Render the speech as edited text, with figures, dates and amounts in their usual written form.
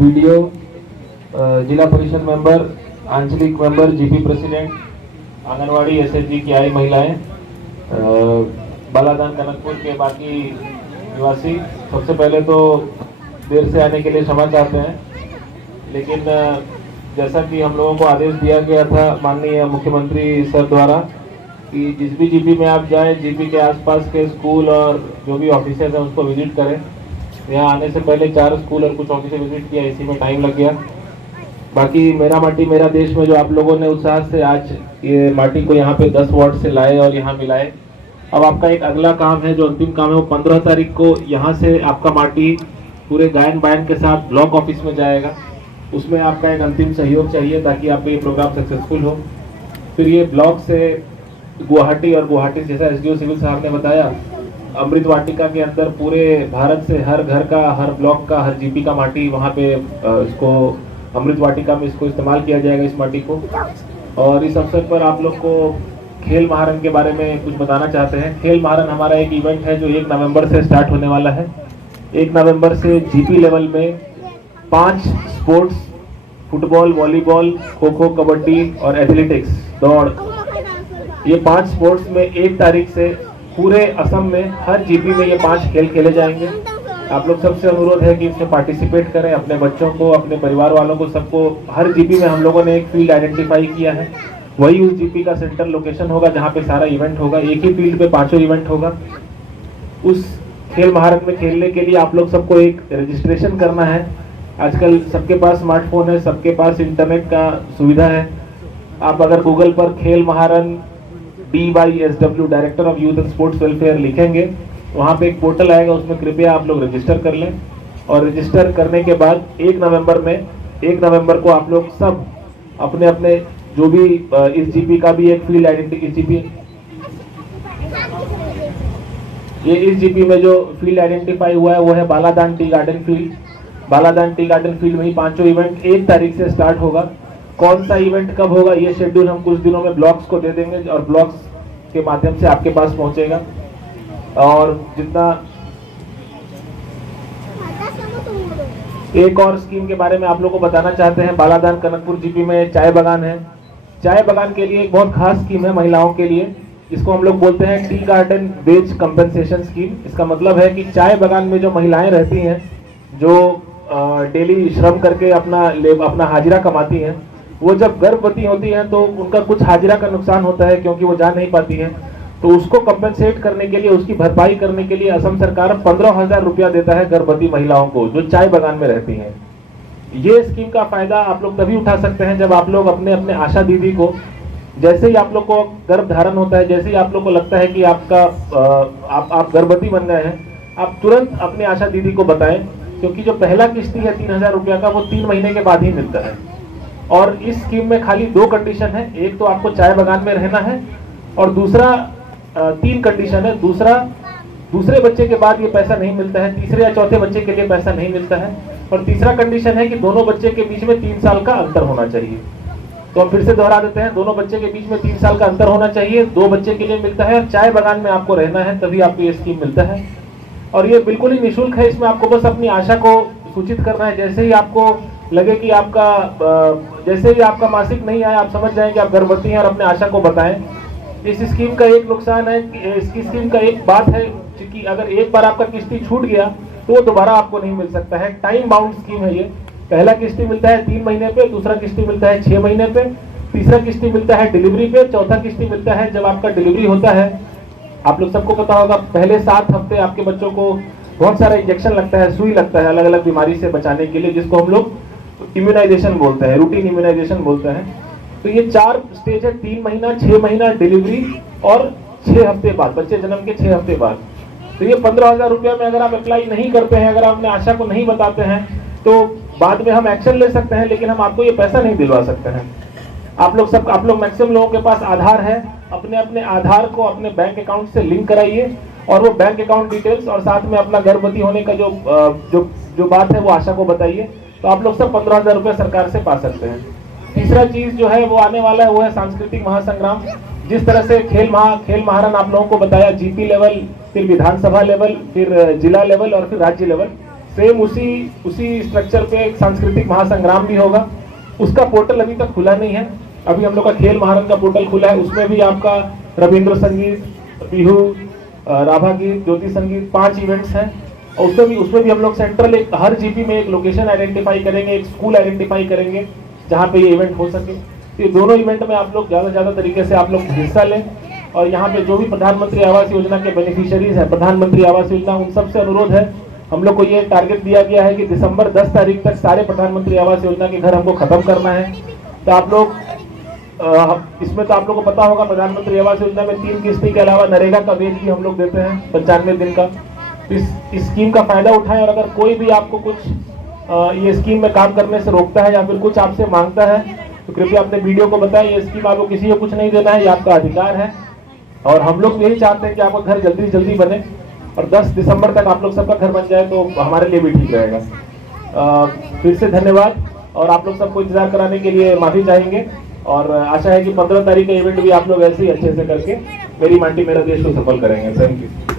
Video जिला परिषद member, आंचलिक member, GP president, anganwadi SHG की आई महिलाएं, बालादान कनकपुर के बाकी निवासी, सबसे पहले तो देर से आने के लिए क्षमा चाहते हैं, लेकिन जैसा कि हम लोगों को आदेश दिया गया था माननीय मुख्यमंत्री सर द्वारा कि जिस भी जीपी में आप जाएं, जीपी के आसपास के स्कूल और जो भी ऑफिस हैं उसको विजिट करें। यहाँ आने से पहले 4 स्कूल और कुछ ऑफिस विजिट किया, इसी में टाइम लग गया। बाकी मेरा माटी मेरा देश में जो आप लोगों ने उत्साह से आज ये माटी को यहाँ पे 10 वार्ड से लाए और यहाँ मिलाए, अब आपका एक अगला काम है, जो अंतिम काम है, वो 15 तारीख को यहाँ से आपका माटी पूरे गायन बायन के साथ ब्लॉक ऑफिस में जाएगा। उसमें आपका एक अंतिम सहयोग चाहिए ताकि आपका ये प्रोग्राम सक्सेसफुल हो। फिर ये ब्लॉक से गुवाहाटी, और गुवाहाटी जैसा एसडीओ सिविल साहब ने बताया, अमृत वाटिका के अंदर पूरे भारत से हर घर का, हर ब्लॉक का, हर जीपी का माटी वहाँ पे इसको अमृत वाटिका में इसको इस्तेमाल किया जाएगा, इस माटी को। और इस अवसर पर आप लोग को खेल महारन के बारे में कुछ बताना चाहते हैं। खेल महारन हमारा एक इवेंट है जो 1 नवंबर से स्टार्ट होने वाला है। 1 नवंबर से जीपी लेवल में 5 sports, football, volleyball, kho kho, kabaddi और एथलेटिक्स, दौड़, ये 5 स्पोर्ट्स में 1 तारीख से पूरे असम में हर जीपी में ये 5 खेल खेले जाएंगे। आप लोग सबसे अनुरोध है कि इसमें पार्टिसिपेट करें, अपने बच्चों को, अपने परिवार वालों को, सबको। हर जीपी में हम लोगों ने एक फील्ड आइडेंटिफाई किया है, वही उस जीपी का सेंट्रल लोकेशन होगा जहाँ पे सारा इवेंट होगा। एक ही फील्ड पे 5 इवेंट होगा। उस खेल महारत में खेलने के लिए आप लोग सबको एक रजिस्ट्रेशन करना है। आजकल सबके पास स्मार्टफोन है, सबके पास इंटरनेट का सुविधा है। आप अगर गूगल पर खेल महारन DYSW, director of youth and sports welfare लिखेंगे, वहाँ पे एक पोर्टल आएगा, उसमें कृपया आप लोग रजिस्टर कर लें। और रजिस्टर करने के बाद 1 नवंबर को आप लोग सब अपने अपने जो भी इस जीपी का भी एक फील्ड आइडेंटिटी, इस जीपी में जो फील्ड आइडेंटिफाई हुआ है वो है Baladan tea garden field. Baladan tea garden field में ही 5 इवेंट 1 तारीख से स्टार्ट होगा। कौन सा इवेंट कब होगा ये शेड्यूल हम कुछ दिनों में ब्लॉक्स को दे देंगे और ब्लॉक्स के माध्यम से आपके पास पहुंचेगा। और जितना एक और स्कीम के बारे में आप लोगों को बताना चाहते हैं, बालादान कनकपुर जीपी में चाय बागान है। चाय बागान के लिए एक बहुत खास स्कीम है महिलाओं के लिए, इसको हम लोग बोलते हैं tea garden wage compensation scheme. इसका मतलब है कि चाय बागान में जो महिलाएं रहती हैं, जो डेली श्रम करके अपना हाजिरा कमाती हैं, वो जब गर्भवती होती हैं तो उनका कुछ हाजिरा का नुकसान होता है क्योंकि वो जा नहीं पाती हैं। तो उसको कंपेंसेट करने के लिए, उसकी भरपाई करने के लिए असम सरकार 15,000 रुपया देता है गर्भवती महिलाओं को जो चाय बागान में रहती हैं। ये स्कीम का फायदा आप लोग तभी उठा सकते हैं जब आप लोग अपने अपने आशा दीदी को, जैसे ही आप लोग को गर्भ धारण होता है, जैसे ही आप लोग को लगता है कि आप गर्भवती बन गए हैं, आप तुरंत अपने आशा दीदी को बताएं, क्योंकि जो पहला किस्ती है 3,000 रुपया का, वो 3 महीने के बाद ही मिलता है। और इस स्कीम में खाली 2 कंडीशन है, एक तो आपको चाय बागान में रहना है, और दूसरा 3 कंडीशन है। दूसरे बच्चे के बाद ये पैसा नहीं मिलता है, तीसरे या चौथे बच्चे के लिए पैसा नहीं मिलता है। और तीसरा कंडीशन है कि दोनों बच्चे के बीच में 3 साल का अंतर होना चाहिए। तो हम फिर से दोहरा देते हैं, दोनों बच्चे के बीच में 3 साल का अंतर होना चाहिए, 2 बच्चे के लिए मिलता है, और चाय बागान में आपको रहना है, तभी आपको ये स्कीम मिलता है। और ये बिल्कुल ही निःशुल्क है। इसमें आपको बस अपनी आशा को सूचित करना है। जैसे ही आपको लगे कि जैसे ही आपका मासिक नहीं आया, आप समझ जाएं कि आप गर्भवती हैं, और अपने आशा को बताएं। इस स्कीम का एक नुकसान है, इसकी स्कीम का एक बात है कि अगर एक बार आपका किस्ती छूट गया तो वो दोबारा आपको नहीं मिल सकता है। टाइम बाउंड स्कीम है ये। पहला किस्ती मिलता है 3 महीने पे, दूसरा किस्ती मिलता है 6 महीने पे, तीसरा किस्ती मिलता है डिलीवरी पे, चौथा किस्ती मिलता है जब आपका डिलीवरी होता है। आप लोग सबको पता होगा, पहले 7 हफ्ते आपके बच्चों को बहुत सारा इंजेक्शन लगता है, सुई लगता है अलग अलग बीमारी से बचाने के लिए, जिसको हम लोग इम्यूनाइजेशन बोलते हैं, रूटीन इम्यूनाइजेशन बोलते हैं। तो ये 4 स्टेज है, 3 महीना, 6 महीना, डिलीवरी और 6 हफ्ते बाद, बच्चे जन्म के 6 हफ्ते बाद। तो ये 15,000 रुपया में अगर आप अप्लाई नहीं करते हैं, अगर आप अपने आशा को नहीं बताते हैं, तो बाद में हम एक्शन ले सकते हैं, लेकिन हम आपको ये पैसा नहीं दिलवा सकते हैं। आप लोग मैक्सिमम लोगों के पास आधार है, अपने अपने आधार को अपने बैंक अकाउंट से लिंक कराइए, और वो बैंक अकाउंट डिटेल्स और साथ में अपना गर्भवती होने का जो बात है वो आशा को बताइए। तो आप लोग सब 15,000 रुपये सरकार से पा सकते हैं। तीसरा चीज जो है वो आने वाला है, वो है सांस्कृतिक महासंग्राम। जिस तरह से खेल महारन आप लोगों को बताया, जीपी लेवल, फिर विधानसभा लेवल, फिर जिला लेवल और फिर राज्य लेवल, सेम उसी स्ट्रक्चर पे एक सांस्कृतिक महासंग्राम भी होगा। उसका पोर्टल अभी तक खुला नहीं है। अभी हम लोग का खेल महारत का पोर्टल खुला है, उसमें भी आपका रविंद्र संगीत, बिहू, राभा गीत, ज्योति संगीत 5 इवेंट्स हैं। और उसमें भी हम लोग सेंट्रल एक हर जीपी में एक लोकेशन आइडेंटिफाई करेंगे, एक स्कूल आइडेंटिफाई करेंगे जहाँ पे ये इवेंट हो सके। तो ये दोनों इवेंट में आप लोग ज़्यादा से ज़्यादा तरीके से आप लोग हिस्सा लें। और यहाँ पे जो भी प्रधानमंत्री आवास योजना के बेनिफिशियरीज हैं, प्रधानमंत्री आवास योजना, उन सबसे अनुरोध है, हम लोग को ये टारगेट दिया गया है कि दिसंबर 10 तारीख तक सारे प्रधानमंत्री आवास योजना के घर हमको खत्म करना है। तो आप लोग इसमें तो आप लोग को पता होगा, प्रधानमंत्री आवास योजना में 3 किस्ती के अलावा नरेगा का वेज भी हम लोग देते हैं 95 दिन का। तो इस स्कीम का फायदा उठाएं। और अगर कोई भी आपको कुछ ये स्कीम में काम करने से रोकता है या फिर कुछ आपसे मांगता है तो कृपया अपने वीडियो को बताएं। ये स्कीम आपको किसी को कुछ नहीं देना है, ये आपका अधिकार है। और हम लोग यही चाहते हैं कि आपका घर जल्दी से जल्दी बने और 10 दिसंबर तक आप लोग सबका घर बन जाए तो हमारे लिए भी ठीक रहेगा। फिर से धन्यवाद और आप लोग सबको इंतजार कराने के लिए माफी चाहेंगे। और आशा है कि 15 तारीख का इवेंट भी आप लोग ऐसे ही अच्छे से करके मेरी माटी मेरा देश को सफल करेंगे। Thank you.